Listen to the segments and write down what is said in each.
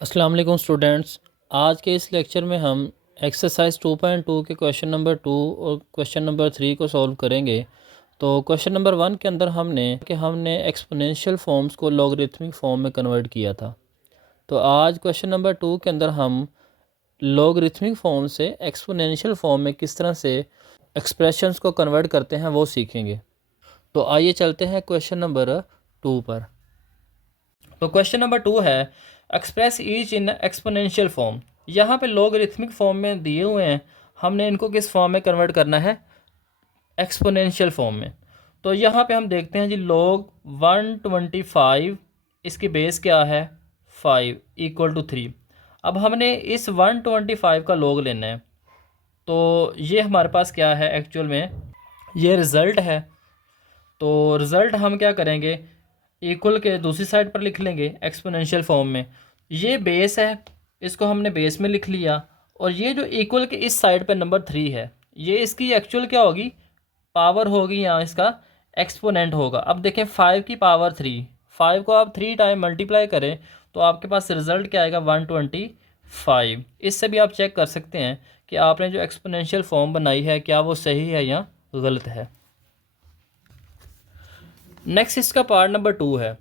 अस्सलाम वालेकुम स्टूडेंट्स। आज के इस लेक्चर में हम एक्सरसाइज 2.2 के क्वेश्चन नंबर 2 और क्वेश्चन नंबर 3 को सॉल्व करेंगे। तो क्वेश्चन नंबर 1 के अंदर हमने एक्सपोनेंशियल फॉर्म्स को लॉगरिथमिक फॉर्म में कन्वर्ट किया था। तो आज क्वेश्चन नंबर 2 के अंदर हम लॉगरिथमिक फॉर्म से एक्सपोनेंशियल फॉर्म में किस तरह से एक्सप्रेशंस को कन्वर्ट करते हैं वो सीखेंगे। तो आइए चलते हैं क्वेश्चन नंबर 2 पर। तो क्वेश्चन नंबर 2 है express each in exponential form. यहाँ पे लॉगरिथमिक फॉर्म में दिए हुए हैं, हमने इनको किस फॉर्म में कन्वर्ट करना है? एक्सपोनेंशियल फॉर्म में। तो यहाँ पे हम देखते हैं जी लॉग 125, इसकी बेस क्या है 5 इक्वल टू 3। अब हमने इस 125 का लॉग लेना है। तो ये हमारे पास क्या है एक्चुअल में, ये रिज़ल्ट है। तो रिज़ल्ट हम क्या करेंगे, इक्वल के दूसरी साइड पर लिख लेंगे एक्सपोनेंशियल फॉर्म में। ये बेस है, इसको हमने बेस में लिख लिया। और ये जो इक्वल के इस साइड पे नंबर 3 है, ये इसकी एक्चुअल क्या होगी, पावर होगी, यहाँ इसका एक्सपोनेंट होगा। अब देखें 5 की पावर 3, 5 को आप 3 टाइम मल्टीप्लाई करें तो आपके पास रिज़ल्ट क्या आएगा 125। इससे भी आप चेक कर सकते हैं कि आपने जो एक्सपोनेंशियल फॉर्म बनाई है क्या वो सही है या गलत है। नेक्स्ट इसका पार्ट नंबर 2 है।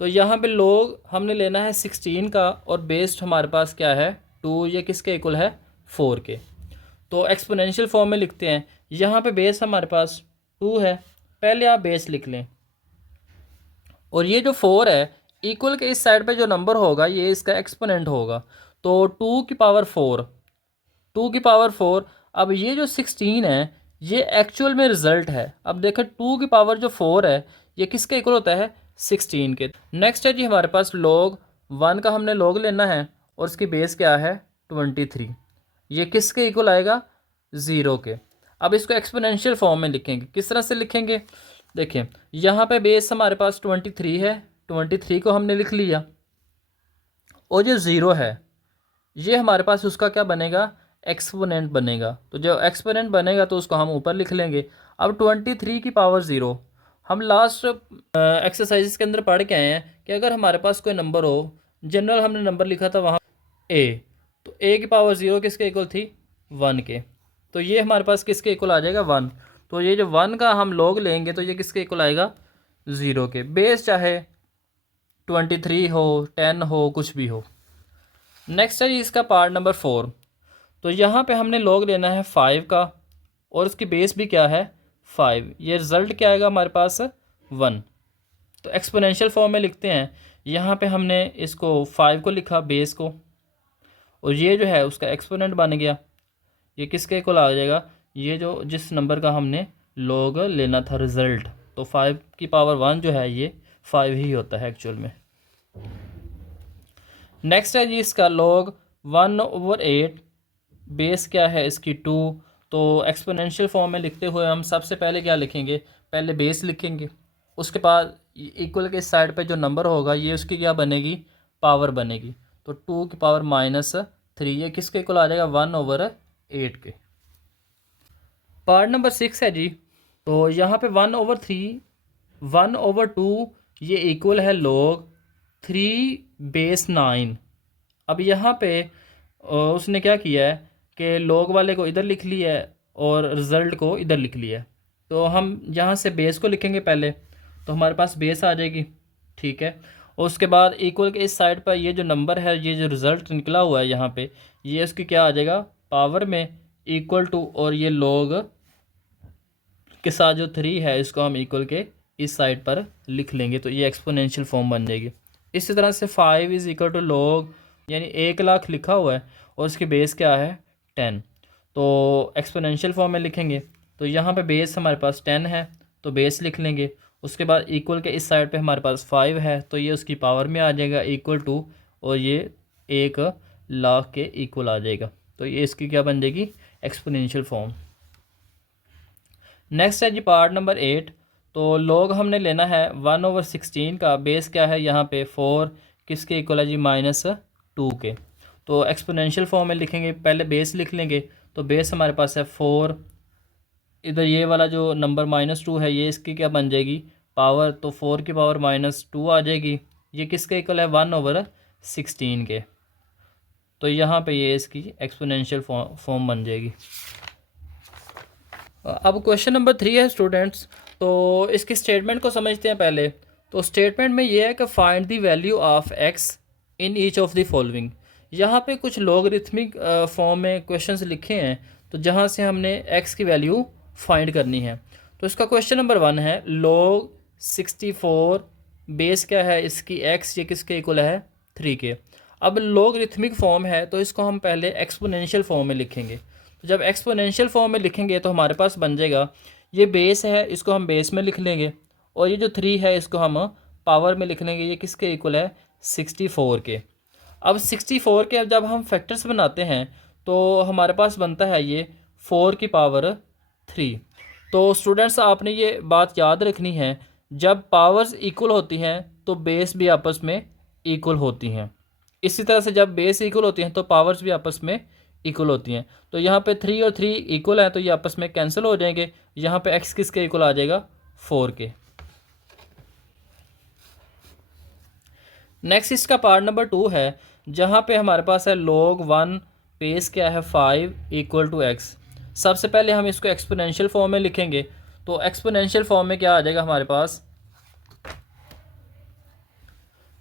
तो यहाँ पे लोग हमने लेना है 16 का और बेस्ड हमारे पास क्या है 2, ये किसके इक्वल है 4 के। तो एक्सपोनेंशियल फॉर्म में लिखते हैं। यहाँ पे बेस हमारे पास 2 है, पहले आप बेस लिख लें। और ये जो 4 है, इक्वल के इस साइड पे जो नंबर होगा ये इसका एक्सपोनेंट होगा। तो 2 की पावर 4, 2 की पावर 4। अब ये जो 16 है ये एक्चुअल में रिजल्ट है। अब देखें 2 की पावर जो 4 है ये किसके इक्वल होता है 16 के। नेक्स्ट है जी हमारे पास लॉग 1 का हमने लॉग लेना है और इसकी बेस क्या है 23। ये किसके इक्वल आएगा 0 के। अब इसको एक्सपोनेंशियल फॉर्म में लिखेंगे। किस तरह से लिखेंगे, देखिए यहाँ पे बेस हमारे पास 23 है, 23 को हमने लिख लिया। और जो 0 है ये हमारे पास उसका क्या बनेगा, एक्सपोनेंट बनेगा। तो जो एक्सपोनेंट बनेगा तो उसको हम ऊपर लिख लेंगे। अब 23 की पावर 0, हम लास्ट एक्सरसाइज के अंदर पढ़ के आए हैं कि अगर हमारे पास कोई नंबर हो, जनरल हमने नंबर लिखा था वहाँ ए, तो ए की पावर 0 किसके इक्वल थी 1 के। तो ये हमारे पास किसके इक्वल आ जाएगा 1। तो ये जो 1 का हम लॉग लेंगे तो ये किसके इक्वल आएगा 0 के। बेस चाहे 23 हो 10 हो कुछ भी हो। नेक्स्ट है जी इसका पार्ट नंबर 4। तो यहाँ पे हमने लॉग लेना है 5 का और उसकी बेस भी क्या है 5। ये रिज़ल्ट क्या आएगा हमारे पास 1। तो एक्सपोनेंशियल फॉर्म में लिखते हैं। यहाँ पे हमने इसको 5 को लिखा बेस को, और ये जो है उसका एक्सपोनेंट बन गया। ये किसके इक्वल आ जाएगा, ये जो जिस नंबर का हमने लॉग लेना था रिज़ल्ट। तो 5 की पावर 1 जो है ये 5 ही होता है एक्चुअल में। नेक्स्ट है जी इसका लॉग 1/8, बेस क्या है इसकी 2। तो एक्सपोनेंशियल फॉर्म में लिखते हुए हम सबसे पहले क्या लिखेंगे, पहले बेस लिखेंगे। उसके बाद इक्वल के साइड पे जो नंबर होगा ये उसकी क्या बनेगी, पावर बनेगी। तो 2 की पावर -3, ये किसके इक्वल आ जाएगा 1/8 के। पार्ट नंबर 6 है जी। तो यहाँ पे 1/3, 1/2 ये इक्वल है लॉग 3/9। अब यहाँ पे उसने क्या किया है कि लॉग वाले को इधर लिख लिया है और रिज़ल्ट को इधर लिख लिया है। तो हम यहाँ से बेस को लिखेंगे पहले, तो हमारे पास बेस आ जाएगी, ठीक है। और उसके बाद इक्वल के इस साइड पर ये जो नंबर है, ये जो रिज़ल्ट निकला हुआ है यहाँ पे, ये उसकी क्या आ जाएगा पावर में इक्वल टू, और ये लॉग के साथ जो 3 है इसको हम इक्वल के इस साइड पर लिख लेंगे। तो ये एक्सपोनेंशियल फॉर्म बन जाएगी। इसी तरह से 5 इज़ इक्वल टू लॉग, यानी 1,00,000 लिखा हुआ है और उसकी बेस क्या है 10। तो एक्सपोनेंशियल फॉर्म में लिखेंगे। तो यहाँ पे बेस हमारे पास 10 है तो बेस लिख लेंगे। उसके बाद इक्वल के इस साइड पे हमारे पास 5 है तो ये उसकी पावर में आ जाएगा इक्वल टू, और ये 1,00,000 के इक्वल आ जाएगा। तो ये इसकी क्या बन जाएगी एक्सपोनेंशियल फॉर्म। नेक्स्ट है जी पार्ट नंबर 8। तो लॉग हमने लेना है 1/16 का, बेस क्या है यहाँ पे 4, किसके इक्वल है जी -2 के। तो एक्सपोनेंशियल फॉर्म में लिखेंगे, पहले बेस लिख लेंगे। तो बेस हमारे पास है 4, इधर ये वाला जो नंबर -2 है ये इसकी क्या बन जाएगी पावर। तो 4 की पावर -2 आ जाएगी। ये किसके इक्वल है 1/16 के। तो यहाँ पे ये इसकी एक्सपोनेंशियल फॉर्म बन जाएगी। अब क्वेश्चन नंबर 3 है स्टूडेंट्स। तो इसकी स्टेटमेंट को समझते हैं पहले। तो स्टेटमेंट में ये है कि find the value of x in each of the following. यहाँ पे कुछ लॉगरिथमिक फॉर्म में क्वेश्चंस लिखे हैं, तो जहाँ से हमने एक्स की वैल्यू फाइंड करनी है। तो इसका क्वेश्चन नंबर 1 है log 64 बेस क्या है इसकी एक्स, ये किसके इक्वल है 3 के। अब लॉगरिथमिक फॉर्म है तो इसको हम पहले एक्सपोनेंशियल फॉर्म में लिखेंगे। तो जब एक्सपोनेंशियल फॉर्म में लिखेंगे तो हमारे पास बन जाएगा, ये बेस है इसको हम बेस में लिख लेंगे, और ये जो 3 है इसको हम पावर में लिख लेंगे। ये किसके इक्वल है 64 के। अब 64 के जब हम फैक्टर्स बनाते हैं तो हमारे पास बनता है ये 4 की पावर 3। तो स्टूडेंट्स आपने ये बात याद रखनी है, जब पावर्स इक्वल होती हैं तो बेस भी आपस में इक्वल होती हैं। इसी तरह से जब बेस इक्वल होती हैं तो पावर्स भी आपस में इक्वल होती हैं। तो यहाँ पे 3 और 3 इक्वल हैं तो ये आपस में कैंसिल हो जाएंगे। यहाँ पे x किसके इक्वल आ जाएगा 4 के। नेक्स्ट इसका पार्ट नंबर 2 है, जहाँ पे हमारे पास है log 1 बेस क्या है 5 इक्वल टू एक्स। सबसे पहले हम इसको एक्सपोनेंशियल फॉर्म में लिखेंगे। तो एक्सपोनेंशियल फॉर्म में क्या आ जाएगा हमारे पास,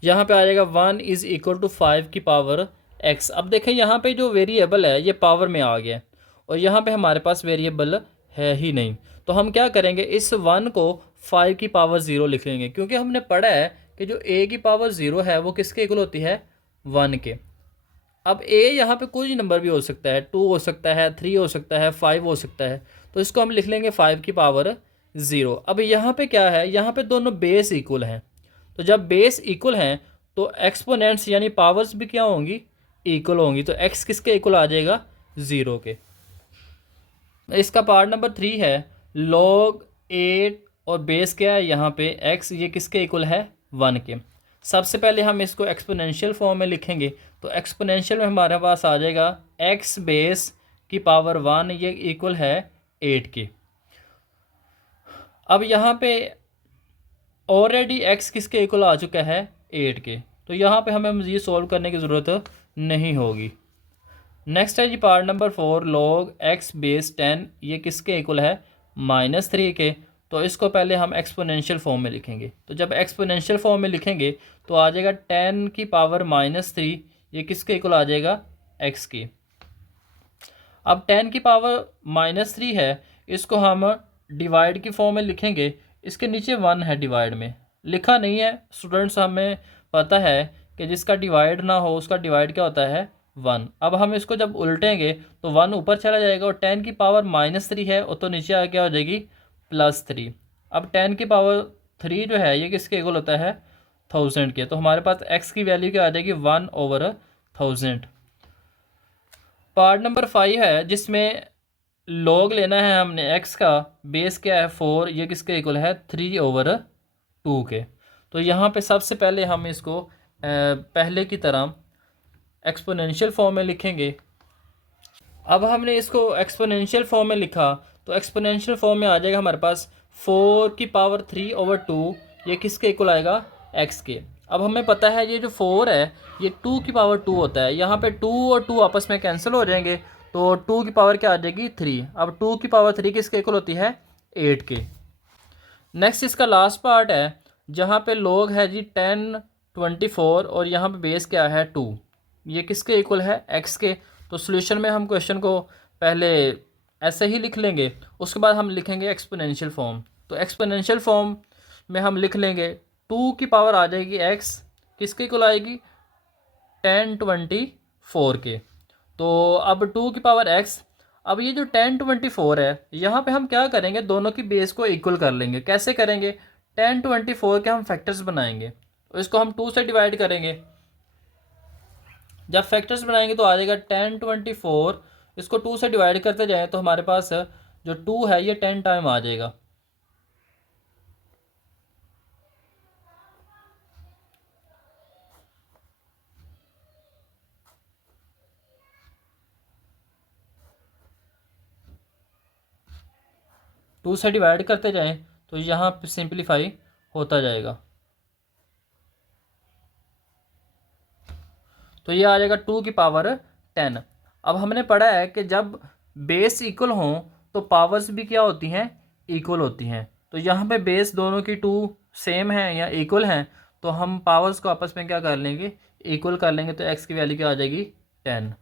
यहाँ पे आ जाएगा 1 इज़ इक्वल टू 5 की पावर x। अब देखें यहाँ पे जो वेरिएबल है ये पावर में आ गया, और यहाँ पे हमारे पास वेरिएबल है ही नहीं। तो हम क्या करेंगे, इस 1 को 5 की पावर 0 लिख लेंगे, क्योंकि हमने पढ़ा है कि जो a की पावर 0 है वो किसके इक्वल होती है 1 के। अब a यहाँ पे कोई नंबर भी हो सकता है, 2 हो सकता है, 3 हो सकता है, 5 हो सकता है। तो इसको हम लिख लेंगे 5 की पावर 0। अब यहाँ पे क्या है, यहाँ पे दोनों बेस इक्वल हैं। तो जब बेस इक्वल हैं तो एक्सपोनेंट्स यानी पावर्स भी क्या होंगी इक्वल होंगी। तो x किसके इक्वल आ जाएगा 0 के। इसका पार्ट नंबर 3 है log 8 और बेस क्या है यहाँ पे x, ये किसके इक्वल है 1 के। सबसे पहले हम इसको एक्सपोनेंशियल फॉर्म में लिखेंगे। तो एक्सपोनेंशियल में हमारे पास आ जाएगा x बेस की पावर 1, ये इक्वल है 8 के। अब यहाँ पे ऑलरेडी x किसके इक्वल आ चुका है 8 के, तो यहाँ पे हमें मज़ीद सॉल्व करने की ज़रूरत नहीं होगी। नेक्स्ट है जी part number 4 log x base 10, ये किसके इक्वल है -3 के। तो इसको पहले हम एक्सपोनेंशियल फॉर्म में लिखेंगे। तो जब एक्सपोनेंशियल फॉर्म में लिखेंगे तो आ जाएगा 10 की पावर -3, ये किसके इक्वल आ जाएगा x की। अब 10 की पावर -3 है, इसको हम डिवाइड की फॉर्म में लिखेंगे। इसके नीचे 1 है, डिवाइड में लिखा नहीं है स्टूडेंट्स। हमें पता है कि जिसका डिवाइड ना हो उसका डिवाइड क्या होता है 1। अब हम इसको जब उल्टेंगे तो 1 ऊपर चला जाएगा, और 10 की पावर -3 है और तो नीचे आ क्या हो जाएगी +3। अब 10 की पावर 3 जो है ये किसके इक्वल होता है 1000 के। तो हमारे पास x की वैल्यू क्या आ जाएगी 1/1000। पार्ट नंबर 5 है जिसमें लॉग लेना है हमने x का, बेस क्या है 4, ये किसके इक्वल है 3/2 के। तो यहाँ पे सबसे पहले हम इसको पहले की तरह एक्सपोनेंशियल फॉर्म में लिखेंगे। अब हमने इसको एक्सपोनेंशियल फॉर्म में लिखा तो एक्सपोनेंशियल फॉर्म में आ जाएगा हमारे पास 4 की पावर 3/2, ये किसके इक्वल आएगा x के। अब हमें पता है ये जो 4 है ये 2 की पावर 2 होता है। यहाँ पे 2 और 2 आपस में कैंसिल हो जाएंगे, तो 2 की पावर क्या आ जाएगी 3। अब 2 की पावर 3 किसके इक्वल होती है 8 के। नेक्स्ट इसका लास्ट पार्ट है जहाँ पे log है जी 10 24, और यहाँ पे बेस क्या है 2, ये किसके इक्वल है x के। तो सॉल्यूशन में हम क्वेश्चन को पहले ऐसे ही लिख लेंगे, उसके बाद हम लिखेंगे एक्सपोनेंशियल फॉर्म। तो एक्सपोनेंशियल फॉर्म में हम लिख लेंगे 2 की पावर आ जाएगी x, किसके इक्वल आएगी 10 24 के। तो अब 2 की पावर x, अब ये जो 10 24 है यहाँ पे हम क्या करेंगे, दोनों की बेस को इक्वल कर लेंगे। कैसे करेंगे, 10 24 के हम फैक्टर्स बनाएंगे, तो इसको हम 2 से डिवाइड करेंगे। जब फैक्टर्स बनाएंगे तो आ जाएगा 10 24, इसको 2 से डिवाइड करते जाएँ तो हमारे पास जो 2 है ये 10 टाइम आ जाएगा। टू से डिवाइड करते जाएं तो यहाँ पे सिंप्लीफाई होता जाएगा। तो ये आ जाएगा 2 की पावर 10। अब हमने पढ़ा है कि जब बेस इक्वल हों तो पावर्स भी क्या होती हैं, इक्वल होती हैं। तो यहाँ पे बेस दोनों की 2 सेम हैं या इक्वल हैं, तो हम पावर्स को आपस में क्या कर लेंगे, इक्वल कर लेंगे। तो एक्स की वैल्यू क्या आ जाएगी, 10।